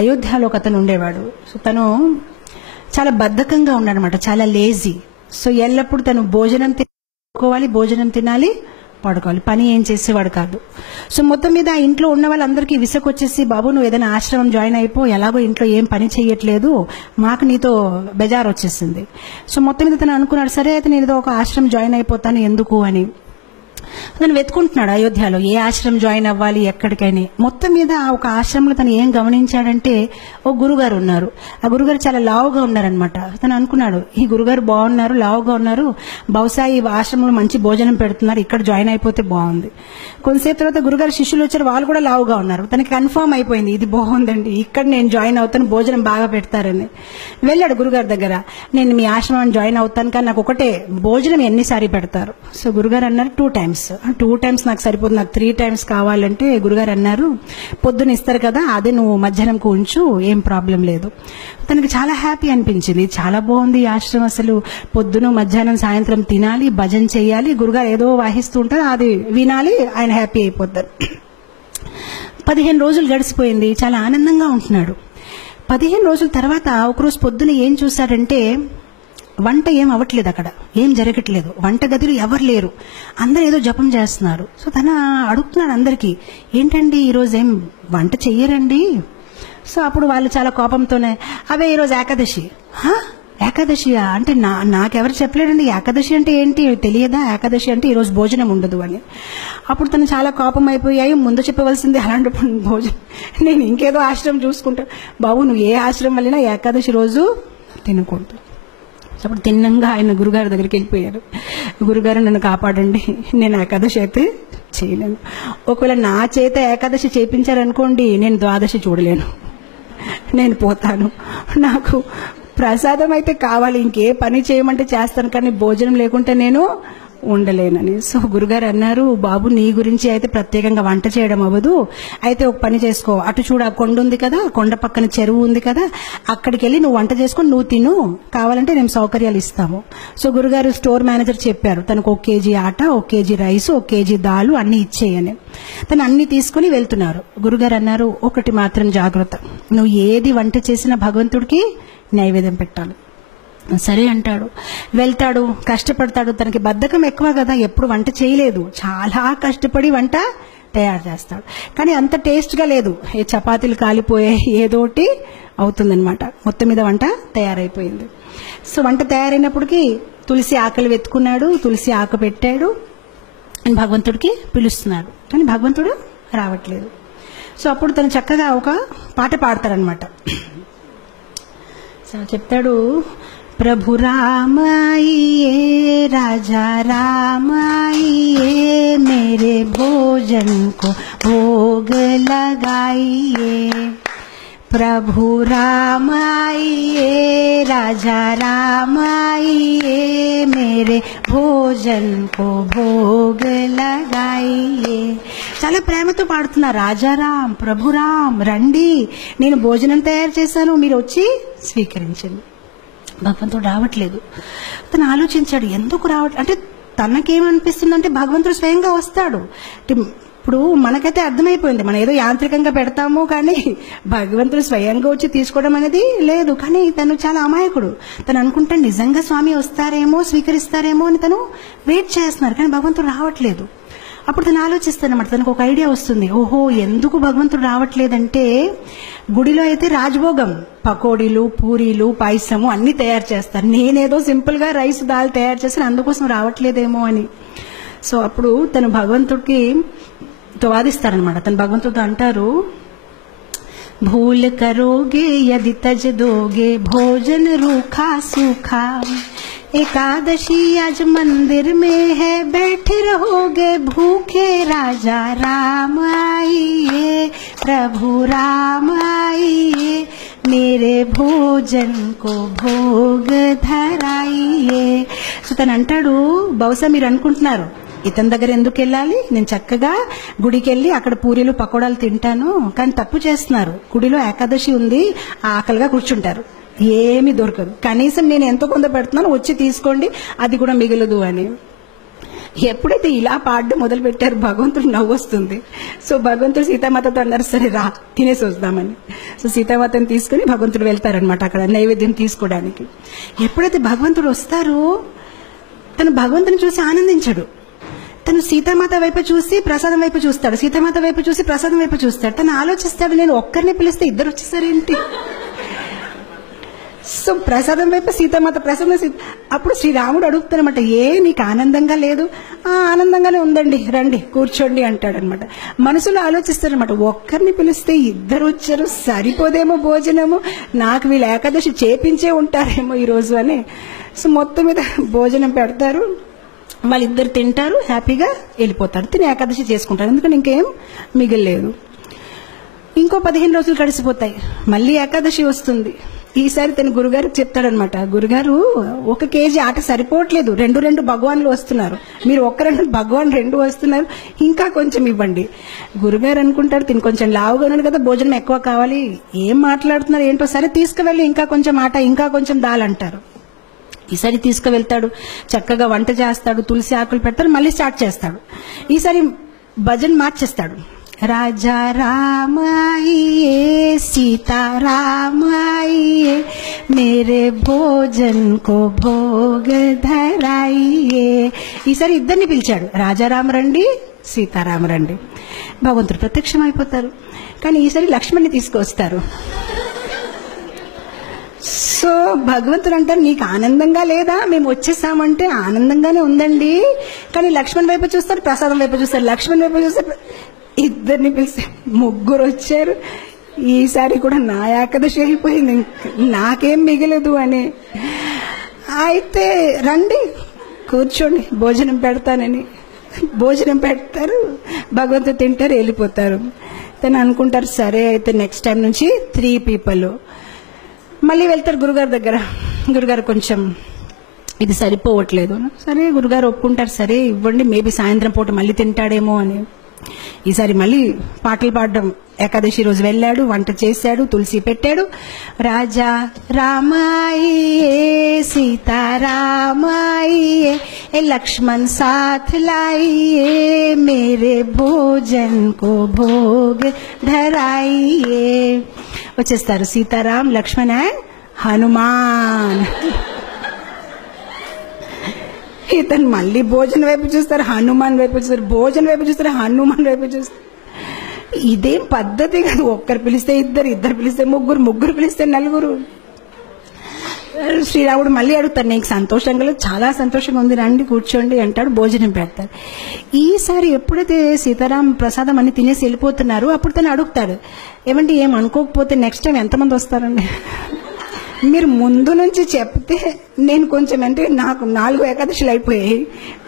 అయోధ్యలో ఒక అతను ఉండేవాడు. సో తను చాలా బద్ధకంగా ఉన్నాడనమాట, చాలా లేజీ. సో ఎల్లప్పుడు తను భోజనం తినుకోవాలి, భోజనం తినాలి, పడుకోవాలి, పని ఏం చేసేవాడు కాదు. సో మొత్తం మీద ఆ ఇంట్లో ఉన్న వాళ్ళందరికీ విసుకొచ్చేసి, బాబు నువ్వు ఏదైనా ఆశ్రమం జాయిన్ అయిపో, ఎలాగో ఇంట్లో ఏం పని చేయట్లేదు, మాకు నీతో బెజార్ వచ్చేసింది. సో మొత్తం మీద తను అనుకున్నాడు, సరే అయితే నేను ఏదో ఒక ఆశ్రమం జాయిన్ అయిపోతాను ఎందుకు అని. తను వెతుకుంటున్నాడు అయోధ్యలో ఏ ఆశ్రమం జాయిన్ అవ్వాలి ఎక్కడికైనా. మొత్తం మీద ఒక ఆశ్రమంలో తను ఏం గమనించాడంటే, ఓ గురుగారు ఉన్నారు. ఆ గురుగారు చాలా లావుగా ఉన్నారనమాట. తను అనుకున్నాడు, ఈ గురుగారు బాగున్నారు, లావుగా ఉన్నారు, బహుశా ఈ ఆశ్రమంలో మంచి భోజనం పెడుతున్నారు, ఇక్కడ జాయిన్ అయిపోతే బాగుంది. కొంతసేపు తర్వాత గురుగారు శిష్యులు వచ్చారు, వాళ్ళు కూడా లావుగా ఉన్నారు. తనకి కన్ఫర్మ్ అయిపోయింది, ఇది బాగుందండి, ఇక్కడ నేను జాయిన్ అవుతాను, భోజనం బాగా పెడతారని. వెళ్ళాడు గురుగారి దగ్గర, నేను మీ ఆశ్రమాన్ని జాయిన్ అవుతాను, కానీ నాకు ఒకటే, భోజనం ఎన్నిసారి పెడతారు? సో గురుగారు అన్నారు 2 times. 2 times నాకు సరిపోతుంది, నాకు 3 times కావాలంటే గురుగారు అన్నారు, పొద్దున ఇస్తారు కదా, అదే నువ్వు మధ్యాహ్నంకు ఉంచు, ఏం ప్రాబ్లం లేదు. తనకి చాలా హ్యాపీ అనిపించింది, చాలా బాగుంది ఈ ఆశ్రమం, అసలు పొద్దున మధ్యాహ్నం సాయంత్రం తినాలి, భజన చేయాలి, గురుగారు ఏదో వాహిస్తూ ఉంటారు, అది వినాలి, ఆయన హ్యాపీ అయిపోతారు. 15 రోజులు గడిచిపోయింది, చాలా ఆనందంగా ఉంటున్నాడు. 15 రోజుల తర్వాత ఒకరోజు పొద్దున ఏం చూశాడంటే, వంట ఏం అవ్వట్లేదు, అక్కడ ఏం జరగట్లేదు, వంట గదిలో ఎవరు లేరు, అందరూ ఏదో జపం చేస్తున్నారు. సో తన అడుగుతున్నాడు అందరికీ, ఏంటండి ఈరోజు ఏం వంట చెయ్యరండి? సో అప్పుడు వాళ్ళు చాలా కోపంతోనే, అవే ఈరోజు ఏకాదశి. ఏకాదశియా అంటే నాకెవరు చెప్పలేదండి, ఏకాదశి అంటే ఏంటి తెలియదా, ఏకాదశి అంటే ఈరోజు భోజనం ఉండదు అని. అప్పుడు తను చాలా కోపం అయిపోయాయి, ముందు చెప్పవలసింది, అలాంటప్పుడు భోజనం నేను ఇంకేదో ఆశ్రమం చూసుకుంటా. బాబు నువ్వు ఏ ఆశ్రమం వెళ్ళినా ఏకాదశి రోజు తినకూడదు. అప్పుడు తిన్నంగా ఆయన గురుగారి దగ్గరికి వెళ్ళిపోయారు, గురుగారు నన్ను కాపాడండి, నేను ఏకాదశి అయితే చేయలేను, ఒకవేళ నా చేత ఏకాదశి చేయించారనుకోండి, నేను ద్వాదశి చూడలేను, నేను పోతాను, నాకు ప్రసాదం అయితే కావాలి, ఇంకే పని చేయమంటే చేస్తాను, కానీ భోజనం లేకుంటే నేను ఉండలేనని. సో గురుగారు అన్నారు, బాబు నీ గురించి అయితే ప్రత్యేకంగా వంట చేయడం అవ్వదు, అయితే ఒక పని చేసుకో, అటు చూడ కొండ ఉంది కదా, కొండ పక్కన చెరువు ఉంది కదా, అక్కడికి వెళ్ళి నువ్వు వంట చేసుకొని నువ్వు తిను, కావాలంటే మేము సౌకర్యాలు ఇస్తాము. సో గురుగారు స్టోర్ మేనేజర్ చెప్పారు, తనకు 1 kg ఆట, 1 kg రైస్, 1 kg దాలు అన్ని ఇచ్చేయని. తను అన్ని తీసుకుని వెళ్తున్నారు. గురుగారు అన్నారు, ఒకటి మాత్రం జాగ్రత్త, నువ్వు ఏది వంట చేసినా భగవంతుడికి నైవేద్యం పెట్టాలి. సరే అంటాడు, వెళ్తాడు, కష్టపడతాడు, తనకి బద్ధకం ఎక్కువ కదా, ఎప్పుడు వంట చేయలేదు, చాలా కష్టపడి వంట తయారు చేస్తాడు, కానీ అంత టేస్ట్గా లేదు, ఏ చపాతీలు కాలిపోయాయి, ఏదోటి అవుతుందనమాట. మొత్తం మీద వంట తయారైపోయింది. సో వంట తయారైనప్పటికీ తులసి ఆకలి వెతుకున్నాడు, తులసి ఆకు పెట్టాడు, భగవంతుడికి పిలుస్తున్నాడు, కానీ భగవంతుడు రావట్లేదు. సో అప్పుడు తను చక్కగా ఒక పాట పాడతాడనమాట. సో చెప్తాడు, प्रभु राम आइए, राजा राम आइए, मेरे भोजन को भोग लगाइए, प्रभु राम आइए, राजा राम आइए, मेरे भोजन को भोग लगाइए. చాలా ప్రేమతో పాడుతున్నా, రాజారాం ప్రభురాం రండి, నేను భోజనం తయారు చేశాను, మీరు వచ్చి స్వీకరించండి. భగవంతుడు రావట్లేదు. తను ఆలోచించాడు, ఎందుకు రావట్లేదు అంటే, తనకేమనిపిస్తుందంటే భగవంతుడు స్వయంగా వస్తాడు. ఇప్పుడు మనకైతే అర్థమైపోయింది, మనం ఏదో యాంత్రికంగా పెడతాము, కానీ భగవంతుడు స్వయంగా వచ్చి తీసుకోవడం అనేది లేదు. కానీ తను చాలా అమాయకుడు, తను అనుకుంటాడు నిజంగా స్వామి వస్తారేమో, స్వీకరిస్తారేమో అని తను వెయిట్ చేస్తున్నారు, కానీ భగవంతుడు రావట్లేదు. అప్పుడు తను ఆలోచిస్తానమాట, తనకు ఒక ఐడియా వస్తుంది, ఓహో ఎందుకు భగవంతుడు రావట్లేదంటే, గుడిలో అయితే రాజభోగం, పకోడీలు, పూరీలు, పాయసము అన్ని తయారు చేస్తారు, నేనేదో సింపుల్ గా రైస్ దాల్ తయారు చేస్తాను, అందుకోసం రావట్లేదేమో అని. సో అప్పుడు తను భగవంతుడికి వాదిస్తారనమాట. తను భగవంతుడితో అంటారు, భూల్ కరోగే యది తజ్ దోగే భోజన్ రూఖా సూఖా, एकादशी आज मंदिर में है, बैठे रहोगे भूखे, राजा राम आइए, प्रभु राम आइए, मेरे भोजन को भोग धराइए. సో తను అంటాడు, బహుశా మీరు అనుకుంటున్నారు ఇతని దగ్గర ఎందుకు వెళ్ళాలి, నేను చక్కగా గుడికి వెళ్ళి అక్కడ పూరీలు పకోడాలు తింటాను, కానీ తప్పు చేస్తున్నారు, గుడిలో ఏకాదశి ఉంది, ఆకలిగా కూర్చుంటారు, ఏమీ దొరకదు, కనీసం నేను ఎంతో కొంత పెడుతున్నాను, వచ్చి తీసుకోండి, అది కూడా మిగలదు అని. ఎప్పుడైతే ఇలా పాడడం మొదలు పెట్టారు భగవంతుడు నవ్వు వస్తుంది. సో భగవంతుడు సీతామాతతో అన్నారు, సరే రా తినేసి వద్దామని. సో సీతామాతని తీసుకుని భగవంతుడు వెళ్తారనమాట అక్కడ నైవేద్యం తీసుకోవడానికి. ఎప్పుడైతే భగవంతుడు వస్తారో తను భగవంతుని చూసి ఆనందించడు. తను సీతామాత వైపు చూసి ప్రసాదం వైపు చూస్తాడు, సీతామాత వైపు చూసి ప్రసాదం వైపు చూస్తాడు. తను ఆలోచిస్తాడు, నేను ఒక్కరిని పిలిస్తే ఇద్దరు వచ్చేసారేంటి. సో ప్రసాదం వైపు సీతామాత, ప్రసాదం అప్పుడు శ్రీరాముడు అడుగుతారనమాట, ఏ నీకు ఆనందంగా లేదు? ఆనందంగానే ఉందండి, రండి కూర్చోండి అంటాడనమాట. మనసులో ఆలోచిస్తారనమాట, ఒక్కరిని పిలిస్తే ఇద్దరు వచ్చారు, సరిపోదేమో భోజనము, నాకు వీళ్ళు ఏకాదశి చేపించే ఉంటారేమో ఈరోజు అని. సో మొత్తం మీద భోజనం పెడతారు, వాళ్ళిద్దరు తింటారు, హ్యాపీగా వెళ్ళిపోతారు, తిని ఏకాదశి చేసుకుంటారు, ఎందుకంటే ఇంకేం మిగిలేదు. ఇంకో 15 రోజులు గడిచిపోతాయి, మళ్ళీ ఏకాదశి వస్తుంది. ఈసారి తన గురుగారికి చెప్తాడనమాట, గురుగారు 1 కేజీ ఆట సరిపోవట్లేదు, 2 భగవాన్లు వస్తున్నారు, మీరు 1 భగవాన్ 2 వస్తున్నారు, ఇంకా కొంచెం ఇవ్వండి. గురుగారు అనుకుంటారు, తిని కొంచెం లావుగా ఉన్నాడు కదా, భోజనం ఎక్కువ కావాలి, ఏం మాట్లాడుతున్నారు ఏంటో, సరే తీసుకువెళ్ళి ఇంకా కొంచెం ఆట, ఇంకా కొంచెం దాల్ అంటారు. ఈసారి తీసుకువెళ్తాడు, చక్కగా వంట చేస్తాడు, తులసి ఆకులు పెడతాడు, మళ్ళీ స్టార్ట్ చేస్తాడు. ఈసారి భజన్ మార్చేస్తాడు, రాజా రామ ఆయియే సీతా రామ ఆయియే మేరే భోజన్ కో భోగ ధరాయియే. ఈసారి ఇద్దరిని పిలిచాడు, రాజారామ రండి, సీతారామ రండి. భగవంతుడు ప్రత్యక్షం అయిపోతారు. కానీ ఈసారి లక్ష్మణ్ని తీసుకొస్తారు. సో భగవంతుడు అంటారు, నీకు ఆనందంగా లేదా? మేము వచ్చేసామంటే ఆనందంగానే ఉందండి, కానీ లక్ష్మణ్ వైపు చూస్తారు, ప్రసాదం వైపు చూస్తారు, లక్ష్మణ్ వైపు చూస్తారు. ఇద్దరిని పిలిస్తే 3 వచ్చారు. ఈసారి కూడా నా ఏకాదశి అయిపోయింది, నాకేం మిగలదు అని. అయితే రండి కూర్చోండి భోజనం పెడతానని భోజనం పెడతారు, భగవంతుడు తింటారు, వెళ్ళిపోతారు. తను అనుకుంటారు, సరే అయితే నెక్స్ట్ టైం నుంచి 3 పీపుల్. మళ్ళీ వెళ్తారు గురుగారి దగ్గర, గురుగారు కొంచెం ఇది సరిపోవట్లేదు. సరే గురుగారు ఒప్పుకుంటారు, సరే ఇవ్వండి, మేబీ సాయంత్రం పూట మళ్ళీ తింటాడేమో అని. ఈసారి మళ్ళీ పాటలు పాడడం, ఏకాదశి రోజు వెళ్ళాడు, వంట చేశాడు, తులసి పెట్టాడు. రాజా రామాయియే సీతారామాయియే లక్ష్మణ్ సాథ్ లాయియే మేరే భోజన్ కో భోగ్ ధరాయియే. వచ్చేస్తారు సీతారాం, లక్ష్మణ్ అండ్ హనుమాన్. ఇతను మళ్ళీ భోజనం వైపు చూస్తారు, హనుమాన్ వైపు చూస్తారు, భోజనం వైపు చూస్తారు, హనుమాన్ వైపు చూస్తారు. ఇదేం పద్ధతి కాదు, ఒక్కరు పిలిస్తే ఇద్దరు, ఇద్దరు పిలిస్తే ముగ్గురు, ముగ్గురు పిలిస్తే 4. శ్రీరాముడు మళ్ళీ అడుగుతారు, నీకు సంతోషంగా లేదు? చాలా సంతోషంగా ఉంది, రండి కూర్చోండి అంటాడు, భోజనం పెడతారు. ఈసారి ఎప్పుడైతే సీతారాం ప్రసాదం అన్ని తినేసి వెళ్ళిపోతున్నారు, అప్పుడు తను అడుగుతాడు, ఏమంటే ఏం అనుకోకపోతే నెక్స్ట్ టైం ఎంతమంది వస్తారండి? మీరు ముందు నుంచి చెప్తే నేను కొంచెం, అంటే నాకు 4 ఏకాదశులు అయిపోయాయి,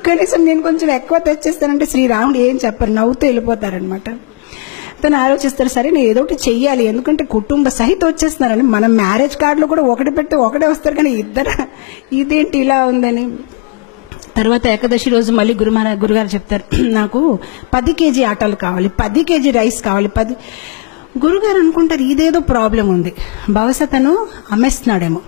కనీసం నేను కొంచెం ఎక్కువ తెచ్చేస్తానంటే శ్రీరాముడు ఏం చెప్పరు, నవ్వుతూ వెళ్ళిపోతారనమాట. తను ఆలోచిస్తారు, సరే నేను ఏదో ఒకటి చెయ్యాలి, ఎందుకంటే కుటుంబ సహిత వచ్చేస్తున్నారని. మనం మ్యారేజ్ కార్డులో కూడా 1 పెడితే 1 వస్తారు, కానీ ఇద్దరు, ఇదేంటి ఇలా ఉందని. తర్వాత ఏకాదశి రోజు మళ్ళీ గురుగారు చెప్తారు, నాకు 10 కేజీ ఆటలు కావాలి, 10 కేజీ రైస్ కావాలి. గురుగారు అనుకుంటారు, ఇదేదో ప్రాబ్లం ఉంది, బహుశా తను అమ్మేస్తున్నాడేమో,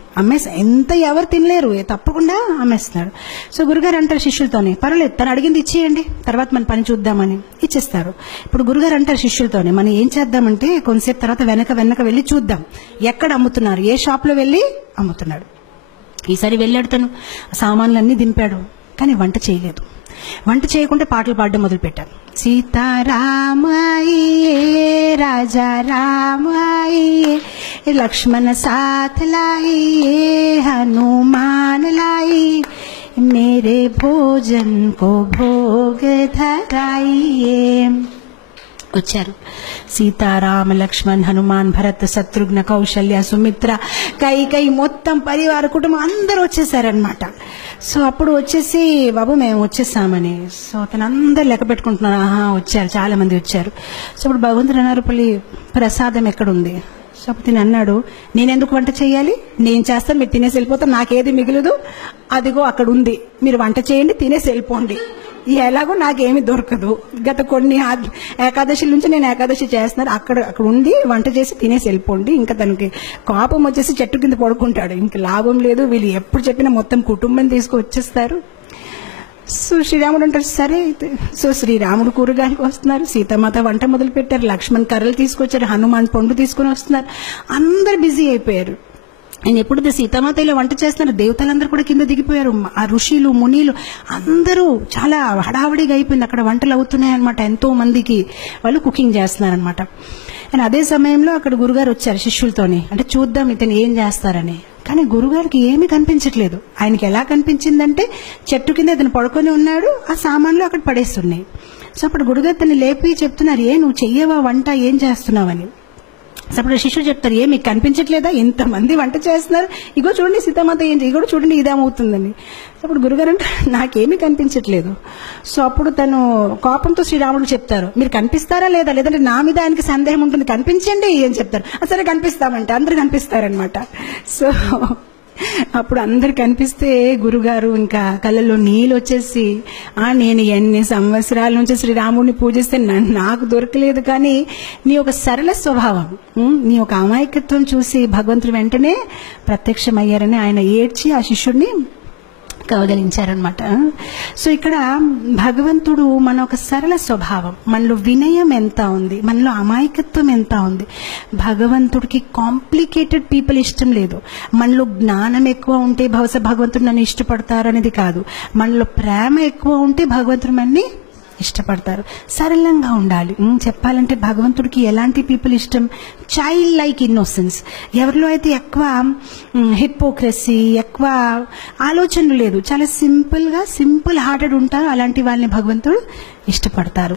ఎంత ఎవరు తినలేరు, తప్పకుండా అమ్మేస్తున్నాడు. సో గురుగారు అంటారు శిష్యులతోనే, పర్వాలేదు తను అడిగింది ఇచ్చేయండి, తర్వాత మన పని చూద్దామని ఇచ్చేస్తారు. ఇప్పుడు గురుగారు అంటారు శిష్యులతోనే, మనం ఏం చేద్దామంటే కొంతసేపు తర్వాత వెనక వెళ్ళి చూద్దాం, ఎక్కడ అమ్ముతున్నారు, ఏ షాప్లో వెళ్ళి అమ్ముతున్నాడు. ఈసారి వెళ్ళాడు, తను సామాన్లన్నీ దింపాడు, కానీ వంట చేయలేదు. వంట చేయకుండా పాటలు పాడడం మొదలు పెట్టారు. సీతారామాయియే రాజా రామాయియే లక్ష్మణ సాథ్ లాయియే హనుమాన్ లాయి మేరే భోజన్ కో భోగ ధరాయియే. వచ్చారు సీతారామ లక్ష్మణ్ హనుమాన్ భరత్ శత్రుఘ్న కౌశల్య సుమిత్ర కైకై మొత్తం పరివార కుటుంబం అందరూ వచ్చేసారనమాట. సో అప్పుడు వచ్చేసి, బాబు మేము వచ్చేసామని. సో అతను అందరు లెక్క పెట్టుకుంటున్నారు, వచ్చారు, చాలా మంది వచ్చారు. సో అప్పుడు భగవంతుడు అన్నారు, ప్రసాదం ఎక్కడుంది? సో అప్పుడు తిని అన్నాడు, నేనెందుకు వంట చేయాలి, నేను చేస్తాను, మీరు తినేసి వెళ్ళిపోతారు, నాకేది మిగలదు, అదిగో అక్కడ ఉంది, మీరు వంట చేయండి, తినేసి వెళ్ళిపోండి, ఎలాగో నాకేమీ దొరకదు, గత కొన్ని ఏకాదశి నుంచి నేను ఏకాదశి చేస్తున్నాను, అక్కడ ఉండి వంట చేసి తినేసి వెళ్ళిపోండి. ఇంకా తనకి కోపం వచ్చేసి చెట్టు కింద పడుకుంటాడు, ఇంకా లాభం లేదు, వీళ్ళు ఎప్పుడు చెప్పినా మొత్తం కుటుంబం తీసుకు వచ్చేస్తారు. సో శ్రీరాముడు అంటారు సరే అయితే. సో శ్రీరాముడు కూరగాయలకు వస్తున్నారు, సీతామాత వంట మొదలు పెట్టారు, లక్ష్మణ్ కర్రలు తీసుకొచ్చారు, హనుమాన్ పండు తీసుకుని వస్తున్నారు, అందరు బిజీ అయిపోయారు. ఆయన ఎప్పుడైతే సీతామాత ఇలా వంట చేస్తున్నారు, దేవతలందరూ కూడా కింద దిగిపోయారు, ఆ ఋషులు మునీలు అందరూ చాలా హడావడిగా అయిపోయింది. అక్కడ వంటలు అవుతున్నాయన్నమాట, ఎంతో మందికి వాళ్ళు కుకింగ్ చేస్తున్నారనమాట. అండ్ అదే సమయంలో అక్కడ గురుగారు వచ్చారు శిష్యులతోని, అంటే చూద్దాం ఇతను ఏం చేస్తారని. కానీ గురుగారికి ఏమీ కనిపించట్లేదు. ఆయనకి ఎలా కనిపించిందంటే చెట్టు కింద ఇతను పడుకొని ఉన్నాడు, ఆ సామాన్లు అక్కడ పడేస్తున్నాయి. సో అప్పుడు గురుగారు తను లేపి చెప్తున్నారు, నువ్వు చెయ్యవా వంట, ఏం చేస్తున్నావని. అప్పుడు శిష్యుడు చెప్తారు, మీకు కనిపించట్లేదా, ఇంతమంది వంట చేస్తున్నారు, ఇగో చూడండి సీతామాత ఏంటి, ఇగో చూడండి ఇదేమవుతుందని. అప్పుడు గురుగారు అంటే నాకేమీ కనిపించట్లేదు. సో అప్పుడు తను కోపంతో శ్రీరాముడు చెప్తారు, మీరు కనిపిస్తారా లేదా, లేదంటే నా మీద ఆయనకి సందేహం ఉంటుంది, కనిపించండి అని చెప్తారు. సరే కనిపిస్తామంటే అందరు కనిపిస్తారనమాట. సో అప్పుడు అందరు కనిపిస్తే గురుగారు ఇంకా కళ్ళల్లో నీళ్ళు వచ్చేసి, నేను ఎన్ని సంవత్సరాల నుంచి శ్రీరాముడిని పూజిస్తే నాకు దొరకలేదు, కానీ నీ ఒక సరళ స్వభావం, నీ ఒక అమాయకత్వం చూసి భగవంతుడు వెంటనే ప్రత్యక్షమయ్యారని ఆయన ఏడ్చి ఆ శిష్యుడిని కవగలించారనమాట. సో ఇక్కడ భగవంతుడు మన ఒక సరళ స్వభావం, మనలో వినయం ఎంత ఉంది, మనలో అమాయకత్వం ఎంత ఉంది. భగవంతుడికి కాంప్లికేటెడ్ పీపుల్ ఇష్టం లేదు. మనలో జ్ఞానం ఎక్కువ ఉంటే బహుశా భగవంతుడు నన్ను ఇష్టపడతారు అనేది కాదు, మనలో ప్రేమ ఎక్కువ ఉంటే భగవంతుడు మనని ఇష్టపడతారు. సరళంగా ఉండాలి. చెప్పాలంటే భగవంతుడికి ఎలాంటి పీపుల్ ఇష్టం, చైల్డ్ లైక్ ఇన్నోసెన్స్. ఎవరిలో అయితే ఎక్కువ హిపోక్రసీ, ఎక్కువ ఆలోచనలు లేదు, చాలా సింపుల్ హార్టెడ్ ఉంటారు, అలాంటి వాళ్ళని భగవంతుడు ఇష్టపడతారు.